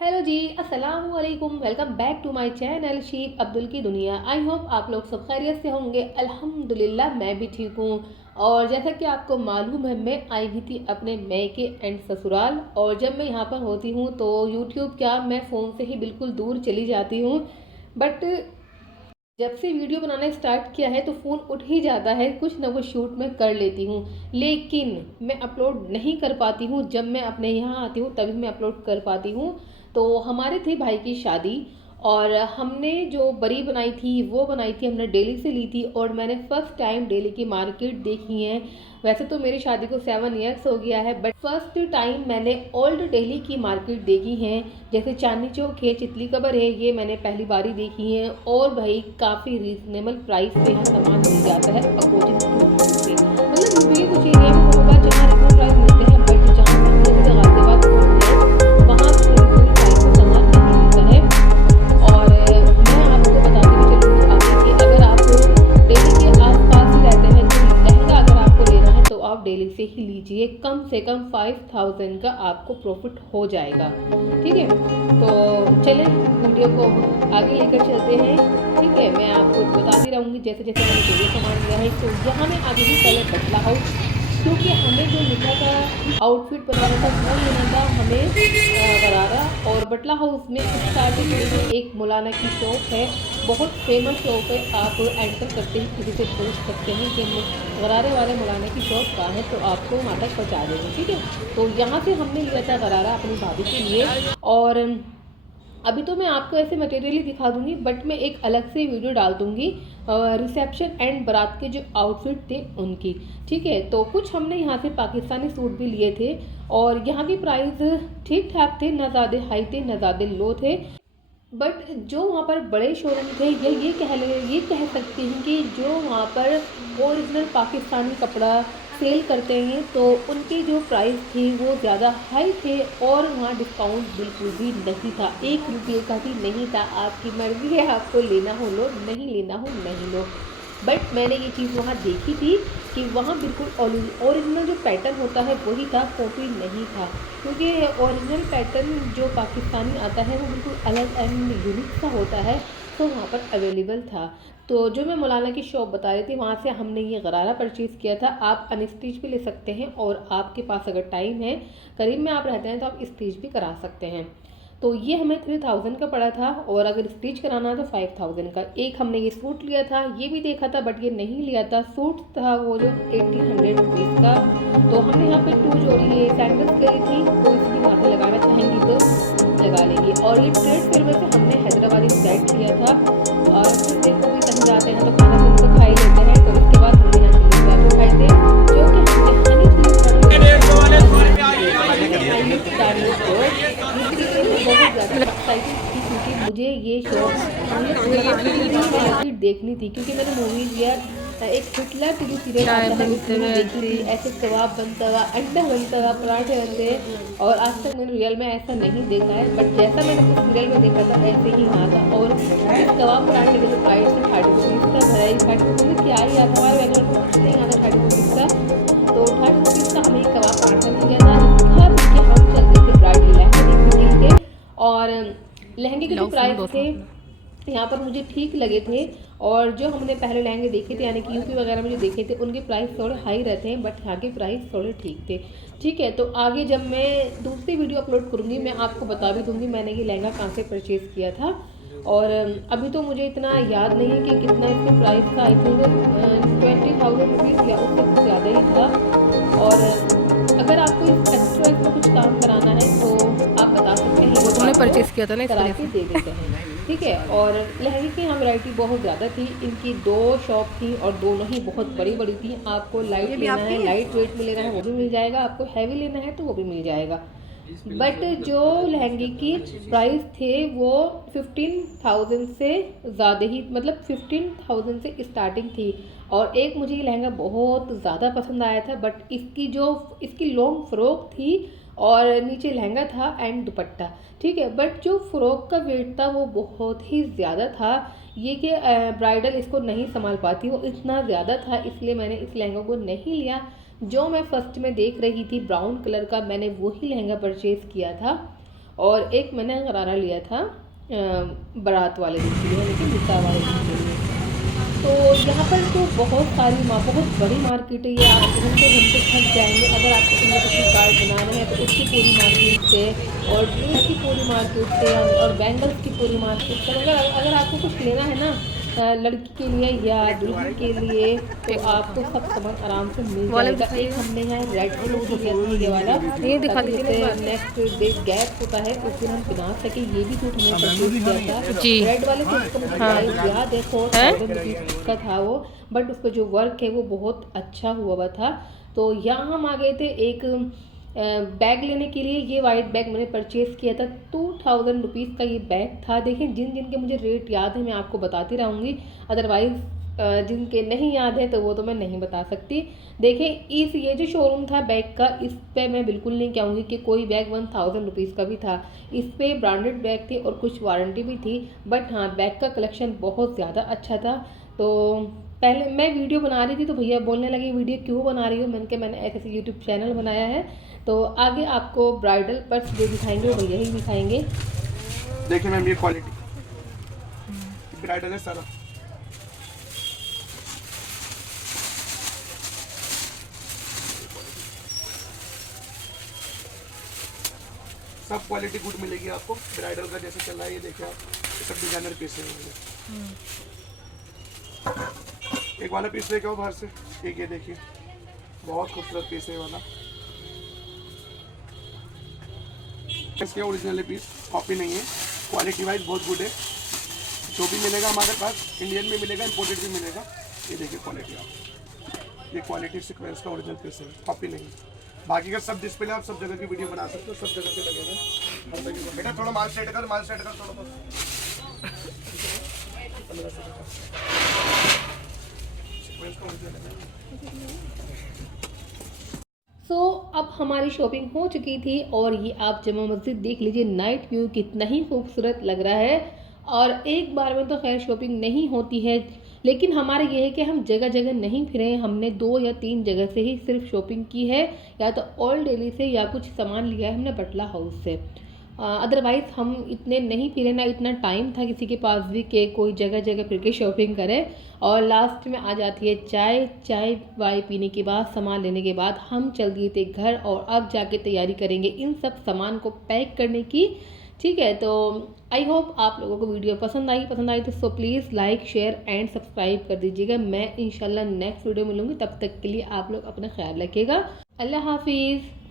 Hello जी, अस्सलाम वालेकुम। Welcome back to my channel chef Abdul की दुनिया। आई होप आप लोग सब खैरियत से होंगे। अल्हम्दुलिल्लाह मैं भी ठीक हूँ। और जैसा कि आपको मालूम है, मैं आई हुई थी अपने मैके एंड ससुराल। और जब मैं यहाँ पर होती हूँ तो यूट्यूब क्या, मैं फ़ोन से ही बिल्कुल दूर चली जाती हूँ। बट जब से वीडियो बनाना स्टार्ट किया है तो फ़ोन उठ ही जाता है, कुछ ना कुछ शूट मैं कर लेती हूँ। लेकिन मैं अपलोड नहीं कर पाती हूँ। जब मैं अपने यहाँ आती हूँ तभी मैं अपलोड कर पाती हूँ। तो हमारे थे भाई की शादी, और हमने जो बरी बनाई थी वो बनाई थी, हमने डेली से ली थी। और मैंने फर्स्ट टाइम डेली की मार्केट देखी है। वैसे तो मेरी शादी को 7 ईयर्स हो गया है, बट फर्स्ट टाइम मैंने ओल्ड दिल्ली की मार्केट देखी है। जैसे चांदनी चौक है, चितली कबर है, ये मैंने पहली बार ही देखी है। और भाई काफ़ी रीजनेबल प्राइस पे यहाँ सामान मिल जाता है अपोजिट टू यूपी से। मतलब यूपी के कुछ एरिया में होगा जहाँ रीजनेबल प्राइस मिलते हैं, बट जहाँ हम जैसे गाजियाबाद है वहाँ रीजनेबल प्राइस पे सामान नहीं मिलता है। और मैं आपको बताती हुई चलूँगी आगे कि अगर आप दिल्ली के आसपास ही रहते हैं तो लहंगा अगर आपको लेना है तो आप दिल्ली से ही लीजिए। कम से कम 5000 का आपको प्रॉफिट हो जाएगा। ठीक है, तो चलें वीडियो को आगे लेकर चलते हैं। ठीक है, मैं आपको बताती रहूँगी जैसे जैसे मैंने जो भी सामान लिया है। तो यहाँ मैं आ गई हूँ पहले बटला हाउस, क्योंकि हमें जो लिखा था आउटफिट बनवाना था वो लेना था हमें गरारा। और बटला हाउस में स्टार्टिंग में जो एक मौलाना की शॉप है, बहुत फेमस शॉप है। आप एंटर करते ही किसी से पूछ सकते हैं कि गरारे वाले मौलाना की शॉप कहाँ है, तो आपको वहाँ तक पहुँचा देंगे। ठीक है, तो यहाँ से हमने लिया था गरारा अपनी भाभी के लिए। और अभी तो मैं आपको ऐसे मटेरियल ही दिखा दूंगी, बट मैं एक अलग से वीडियो डाल दूंगी रिसेप्शन एंड बारात के जो आउटफिट थे उनकी। ठीक है, तो कुछ हमने यहाँ से पाकिस्तानी सूट भी लिए थे। और यहाँ की प्राइस ठीक ठाक थे, ना ज़्यादा हाई थे ना ज़्यादा लो थे। बट जो वहाँ पर बड़े शोरूम थे, ये कह सकते हैं कि जो वहाँ पर ओरिजिनल पाकिस्तानी कपड़ा सेल करते हैं तो उनकी जो प्राइस थी वो ज़्यादा हाई थे। और वहाँ डिस्काउंट बिल्कुल भी नहीं था, 1 रुपये का भी नहीं था। आपकी मर्ज़ी है, आपको लेना हो लो, नहीं लेना हो नहीं लो। बट मैंने ये चीज़ वहाँ देखी थी कि वहाँ बिल्कुल ओरिजिनल जो पैटर्न होता है वही था, कॉपी नहीं था। क्योंकि ओरिजिनल पैटर्न जो पाकिस्तानी आता है वो बिल्कुल अलग एंड यूनिक सा होता है, तो वहाँ पर अवेलेबल था। तो जो मैं मौलाना की शॉप बता रही थी वहाँ से हमने ये गरारा परचेज़ किया था। आप अनस्टिच भी ले सकते हैं, और आपके पास अगर टाइम है, करीब में आप रहते हैं, तो आप स्टिच भी करा सकते हैं। तो ये हमें 3000 का पड़ा था, और अगर स्टिच कराना है तो 5000 का। एक हमने ये सूट लिया था, ये भी देखा था बट ये नहीं लिया था। सूट था वो जो 1800 रुपीज़ का। तो हमने यहाँ पे 2 जोड़ी ये सैंडल्स ले ली थी, तो इसकी यहाँ पे लगाना चाहेंगी तो लगा लेंगे। और ये ट्रेड फेयर में से हमने हैदराबादी सेट लिया था। और फिर देखो भी कहीं जाते हैं तो खाना पीना तो खा ही लेते हैं, तो इसके बाद हमने यहाँ चिली पराठे खाए थे, जो कि हमने हनी चिली पराठे बहुत ज़्यादा एक्साइटेड थी, क्योंकि मुझे ये शौक देखनी थी। क्योंकि मैंने मूवीज या एक हिटलर टीवी सीरियल आता है उसमें देखी थी, ऐसे कबाब बनता हुआ, अंडा बनता हुआ, पराठे बनते हैं। और आज तक मैंने रियल में ऐसा नहीं देखा है, बट जैसा मैंने उस सीरियल में देखा था ऐसे ही वहाँ था। और इस कबाब पराठे के जो प्राइस है 30 रुपीज़ का, भराई 30 रुपीज़ क्या ही आता, हमारे बैकग्राउंड में कुछ नहीं आता 30 रुपीज़ का। तो 30 रुपीज़ का हमें एक कबाब पराठा मिल गया था। खा पी के हम चल गए थे ब्राइडल लहंगा देखने के लिए। और लहंगे के जो प्राइस थे यहाँ पर मुझे ठीक लगे थे। और जो हमने पहले लहंगे देखे थे, यानी कि यूपी वगैरह में जो देखे थे, उनके प्राइस थोड़े हाई रहते हैं, बट यहाँ के प्राइस थोड़े ठीक थे। ठीक है, तो आगे जब मैं दूसरी वीडियो अपलोड करूँगी मैं आपको बता भी दूँगी मैंने ये लहंगा कहाँ से परचेज़ किया था। और अभी तो मुझे इतना याद नहीं है कि कितना इसके प्राइस था। आई थिंक 20,000 रुपीज़ या उससे कुछ ज़्यादा ही था। और अगर आपको इस एक्स्ट्रा इसमें कुछ काम कराना है तो आप बता सकते हैं, वो वो तुमने आपको परचेज किया था ना इस करा वजह के से। दे देते हैं। ठीक है, और लहंगे की यहाँ वैरायटी बहुत ज़्यादा थी। इनकी 2 शॉप थी और दोनों ही बहुत बड़ी बड़ी थी। आपको ये लाइट भी लेना आपकी है, है। लाइट वेट में लेना है वो भी मिल जाएगा, आपको हैवी लेना है तो वो भी मिल जाएगा। बट जो लहंगे की प्राइस थे वो 15,000 से ज़्यादा ही, मतलब 15,000 से स्टार्टिंग थी। और एक मुझे ये लहंगा बहुत ज़्यादा पसंद आया था, बट इसकी लॉन्ग फ्रॉक थी और नीचे लहंगा था एंड दुपट्टा। ठीक है, बट जो फ्रॉक का वेट था वो बहुत ही ज़्यादा था। ये कि ब्राइडल इसको नहीं संभाल पाती, वो इतना ज़्यादा था, इसलिए मैंने इस लहंगा को नहीं लिया। जो मैं फर्स्ट में देख रही थी ब्राउन कलर का, मैंने वही लहंगा परचेज़ किया था। और एक मैंने गरारा लिया था बारात वाले दिन के लिए, यानी कि निकाह वाले दिन के लिए। तो यहाँ पर तो बहुत बड़ी मार्केट है, ये आप घूमते घूमते थक जाएंगे। अगर आपको इन्विटेशन कार्ड बनाना है तो उसकी पूरी मार्केट से, और ड्रेस की पूरी मार्केट से, और बैंगल्स की पूरी मार्केट से, अगर अगर आपको कुछ लेना है ना लड़की के लिए या दुल्हन के लिए, तो आपको सब सामान आराम से मिल जाएगा। एक हमने यहाँ रेड सूट लिया था ये वाला, ये दिखा दीजिए। नेक्स्ट डे गैप होता है उस दिन हम बिना सके, ये भी सूट हमने परचेज किया था जी। रेड वाले सूट का मुझे प्राइस याद है 4000 रुपीज़ का था वो, बट उस पर जो वर्क है वो बहुत अच्छा हुआ था। तो यहाँ हम आ गए थे एक बैग लेने के लिए। ये वाइट बैग मैंने परचेज़ किया था, 2000 रुपीज़ का ये बैग था। देखें, जिन जिन के मुझे रेट याद है मैं आपको बताती रहूँगी, अदरवाइज़ जिनके नहीं याद है तो वो तो मैं नहीं बता सकती। देखें, ये जो शोरूम था बैग का, इस पे मैं बिल्कुल नहीं कहूँगी कि कोई बैग 1000 रुपीज़ का भी था। इस पे ब्रांडेड बैग थे और कुछ वारंटी भी थी, बट हाँ, बैग का कलेक्शन बहुत ज़्यादा अच्छा था। तो पहले मैं वीडियो बना रही थी तो भैया बोलने लगे वीडियो क्यों बना रही हो, मैंने ऐसे यूट्यूब चैनल बनाया है। तो आगे आपको ब्राइडल पर्स जो दिखाएंगे वो भैया ही दिखाएंगे। देखिए मैम, ये क्वालिटी ब्राइडल है सारा। सब क्वालिटी गुड मिलेगी आपको। ब्राइडल का जैसे चल रहा है ये देखिए आप, ये सब डिजाइनर पीस है। एक वाला पीस लेके आओ बाहर से, एक ये देखिए बहुत खूबसूरत पीस है वाला। इसके ओरिजिनल पीस, कॉपी नहीं है, क्वालिटी वाइज बहुत गुड है। जो भी मिलेगा हमारे पास इंडियन में मिलेगा, इंपोर्टेड भी मिलेगा। ये देखिए क्वालिटी आप, ये क्वालिटी सीक्वेंस का ओरिजिनल पीस है, कॉपी नहीं। बाकी का सब डिस्प्ले आप सब जगह की वीडियो बना सकते हो, सब जगह पे लगेगा। बेटा थोड़ा माल सेट कर थोड़ा अब हमारी शॉपिंग हो चुकी थी और ये आप जमा मस्जिद देख लीजिए, नाइट व्यू कितना ही खूबसूरत लग रहा है। और एक बार में तो खैर शॉपिंग नहीं होती है, लेकिन हमारा ये है कि हम जगह जगह नहीं फिरे। हमने 2 या 3 जगह से ही सिर्फ शॉपिंग की है, या तो ओल्ड दिल्ली से या कुछ सामान लिया है हमने बटला हाउस से। अदरवाइज़ हम इतने नहीं फिरे, ना इतना टाइम था किसी के पास भी कि कोई जगह जगह फिर के शॉपिंग करे। और लास्ट में आ जाती है चाय वाय पीने के बाद, सामान लेने के बाद हम चल दिए थे घर, और अब जाके तैयारी करेंगे इन सब सामान को पैक करने की। ठीक है, तो आई होप आप लोगों को वीडियो पसंद आई तो so please like share and subscribe कर दीजिएगा। मैं इंशाल्लाह नेक्स्ट वीडियो मिलूँगी, तब तक के लिए आप लोग अपना ख्याल रखिएगा। अल्लाह हाफिज़।